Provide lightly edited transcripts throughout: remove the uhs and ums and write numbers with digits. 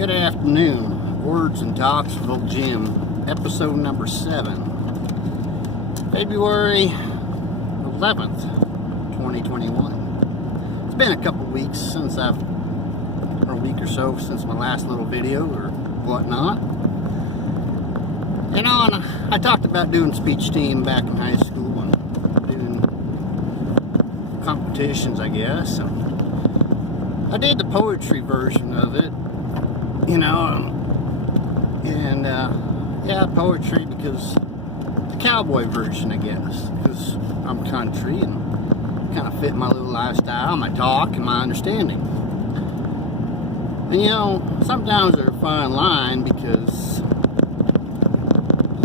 Good afternoon. Words and Talks with Old Jim, episode number 7, February 11th, 2021. It's been a couple weeks or a week or so since my last little video or whatnot. And I talked about doing speech team back in high school and doing competitions, I guess. And I did the poetry version of it, poetry because the cowboy version, I guess, because I'm country and kind of fit my little lifestyle, my talk, and my understanding. And sometimes there's a fine line because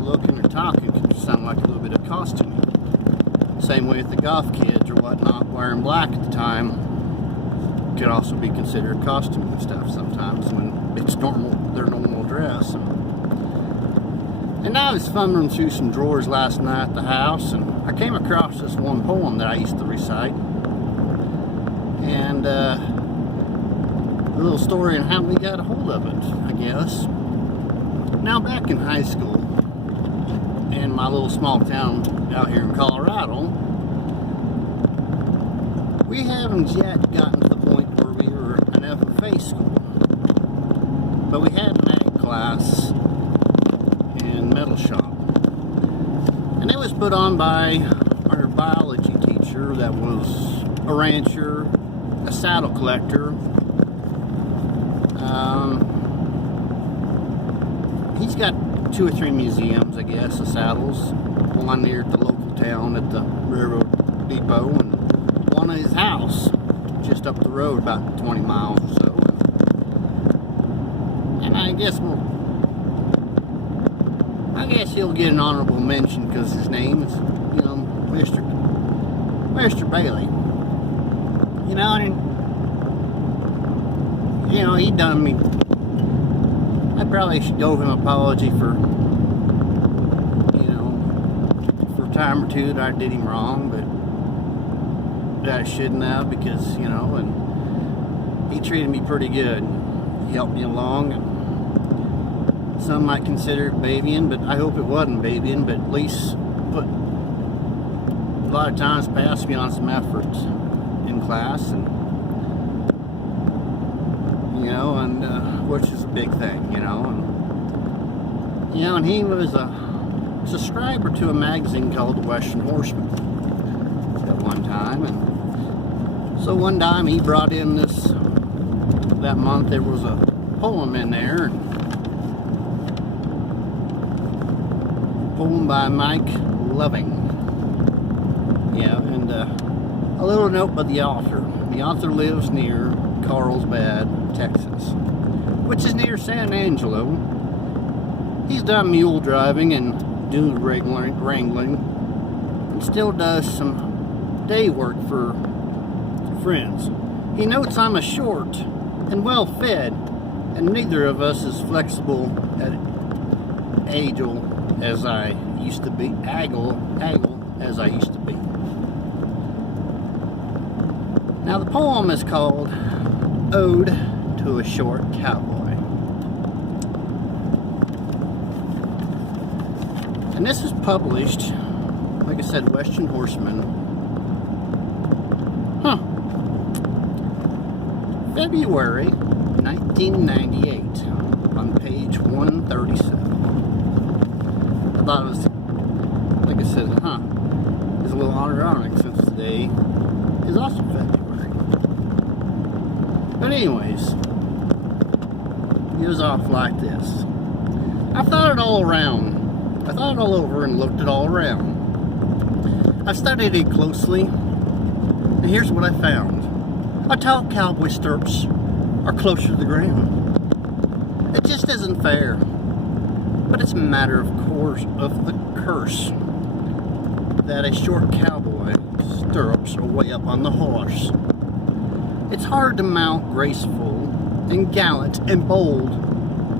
looking or talking can sound like a little bit of costuming. Same way with the goth kids or whatnot, wearing black at the time could also be considered costuming and stuff sometimes when it's their normal dress. And I was fumbling through some drawers last night at the house, and I came across this one poem that I used to recite, and a little story on how we got a hold of it, I guess. Now, back in high school, in my little small town out here in Colorado, we haven't yet gotten to the point where we were an FFA school, but we had an ag class in metal shop, and it was put on by our biology teacher that was a rancher, a saddle collector. He's got 2 or 3 museums, I guess, of saddles. One near the local town at the railroad depot, and one at his house just up the road about 20 miles or so. And I guess he'll get an honorable mention because his name is, Mr. Bailey. He done me. I probably should owe him an apology for a time or two that I did him wrong, but that I shouldn't have, because, and he treated me pretty good. He helped me along, and some might consider it babying, but I hope it wasn't babying, but at least put a lot of times passed me on some efforts in class, and which is a big thing, and he was a subscriber to a magazine called The Western Horseman at one time, and so one time he brought in that month there was a poem in there, poem by Mike Loving, and a little note by the author. The author lives near Carlsbad, Texas, which is near San Angelo. He's done mule driving and dune wrangling, and still does some day work for friends. He notes I'm a short and well fed, and neither of us is flexible at agile as I used to be, agile as I used to be. Now the poem is called Ode to a Short Cowboy. And this is published, like I said, Western Horseman. February 1998, on page 137. I thought it was, like I said, it's a little ironic since today is also February. But anyways, it goes off like this. I thought it all around. I thought it all over and looked it all around. I studied it closely, and here's what I found. A tall cowboy stirrups are closer to the ground. It just isn't fair, but it's a matter of the curse that a short cowboy stirrups are way up on the horse. It's hard to mount graceful and gallant and bold.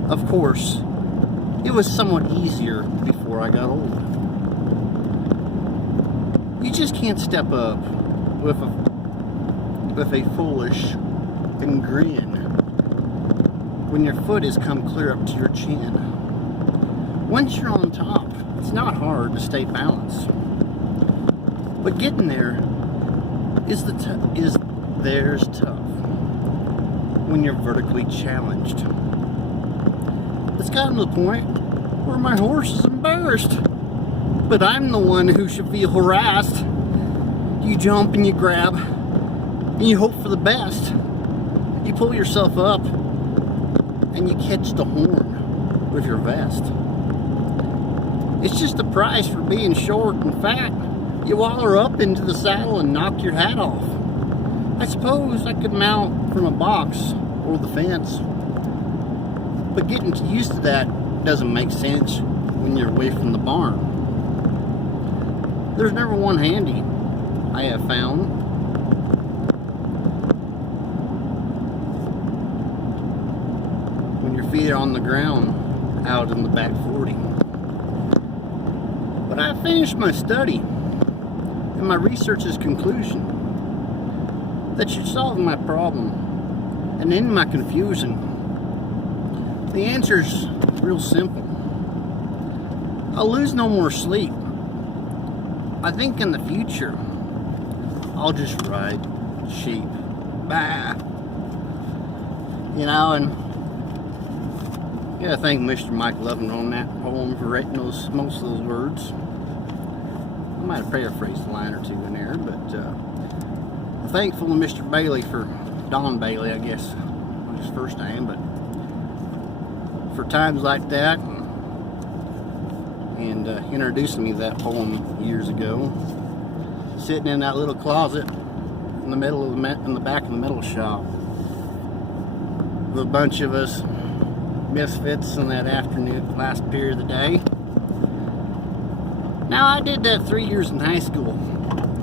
Of course, it was somewhat easier before I got older. You just can't step up with a foolish and grin when your foot has come clear up to your chin. Once you're on top, it's not hard to stay balanced. But getting there is tough when you're vertically challenged. It's gotten to the point where my horse is embarrassed, but I'm the one who should feel harassed. You jump and you grab and you hope for the best. You pull yourself up and you catch the horn with your vest. It's just the price for being short and fat. You waller up into the saddle and knock your hat off. I suppose I could mount from a box or the fence, but getting used to that doesn't make sense when you're away from the barn. There's never one handy, I have found. When your feet are on the ground out in the back 40. But I finished my study, and my research's conclusion that you're solving my problem and ending my confusion. The answer's real simple. I'll lose no more sleep. I think in the future I'll just ride sheep. Bah. You know, and yeah, I thank Mr. Mike Lovin on that poem for writing most of those words. I might have paraphrased a line or two in there, but I'm thankful to Mr. Bailey for Don Bailey, I guess was his first name, but for times like that and introducing me to that poem years ago. Sitting in that little closet in the middle of in the back of the metal shop with a bunch of us misfits in that afternoon, last period of the day. Now, I did that 3 years in high school.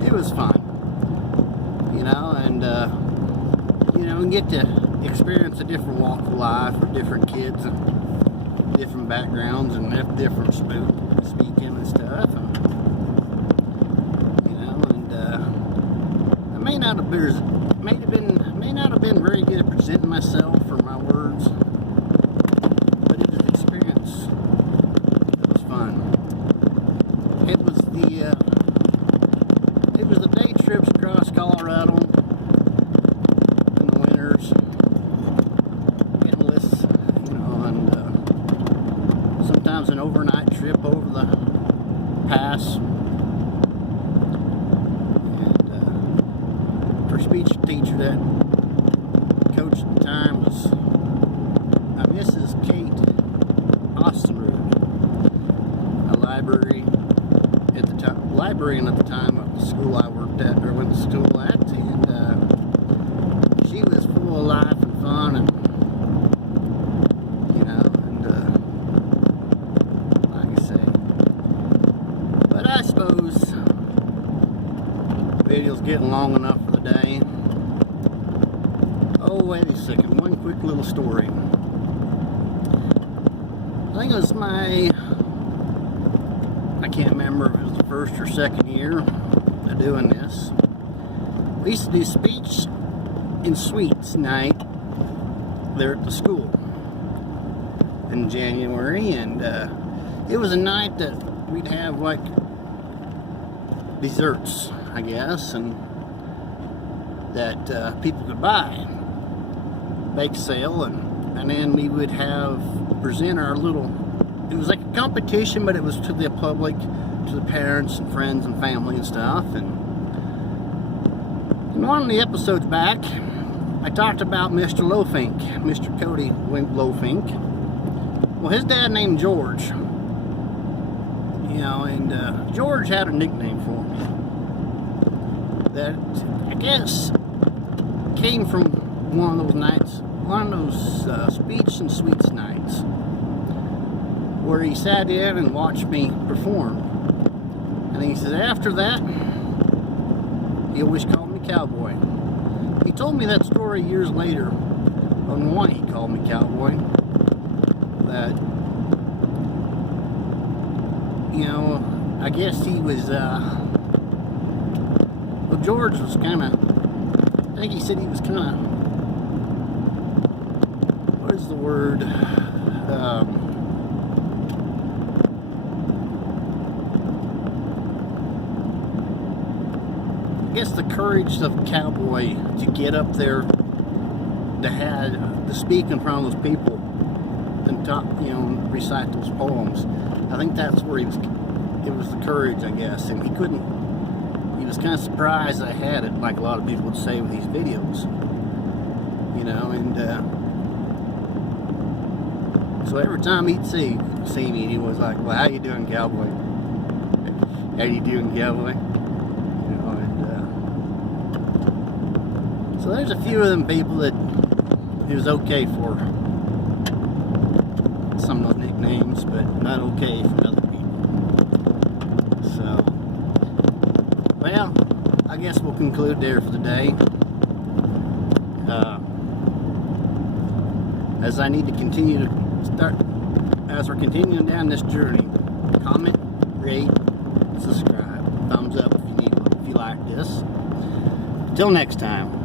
It was fun, you know, and you know, we get to experience a different walk of life for different kids and different backgrounds and different speaking and stuff. And, you know, and I may not have been very good at presenting myself or my words, but it was an experience. It was fun. It was the day trips across Colorado in the winters, endless, you know, and sometimes an overnight trip over the pass. And our speech teacher that coach at the time was Mrs. Kate Ostenrud, a librarian at the time of the school I worked at, or went to school at, and she was full of life and fun, and you know, and like I say, but I suppose the video's getting long enough for the day. Oh, wait a second, one quick little story. I think it was I can't remember if it was the first or second year of doing this. We used to do speech and sweets night there at the school in January, and it was a night that we'd have like desserts, I guess, and that people could buy, bake sale, and then we would present our little, it was like a competition, but it was to the public, to the parents and friends and family and stuff. And in one of the episodes back, I talked about Mr. Lofink, Mr. Cody Lofink. Well, his dad named George, you know, and George had a nickname for me that I guess came from one of those nights, one of those speech and sweets nights, where he sat in and watched me perform. And he says, after that, he always called me Cowboy. He told me that story years later on why he called me Cowboy. That, you know, I guess he was, well, George was kind of, I think he said he was kind of, what what is the word? I guess the courage of Cowboy to get up there, to speak in front of those people and talk, recite those poems. I think that's where it was the courage, I guess, and he was kind of surprised I had it, like a lot of people would say with these videos, and so every time he'd see me, he was like, well, how you doing, Cowboy? How you doing, Cowboy? So there's a few of them people that it was okay for some of those nicknames, but not okay for other people. So, well, I guess we'll conclude there for the day. As I need to continue to as we're continuing down this journey, comment, rate, subscribe, thumbs up if you like this. Until next time.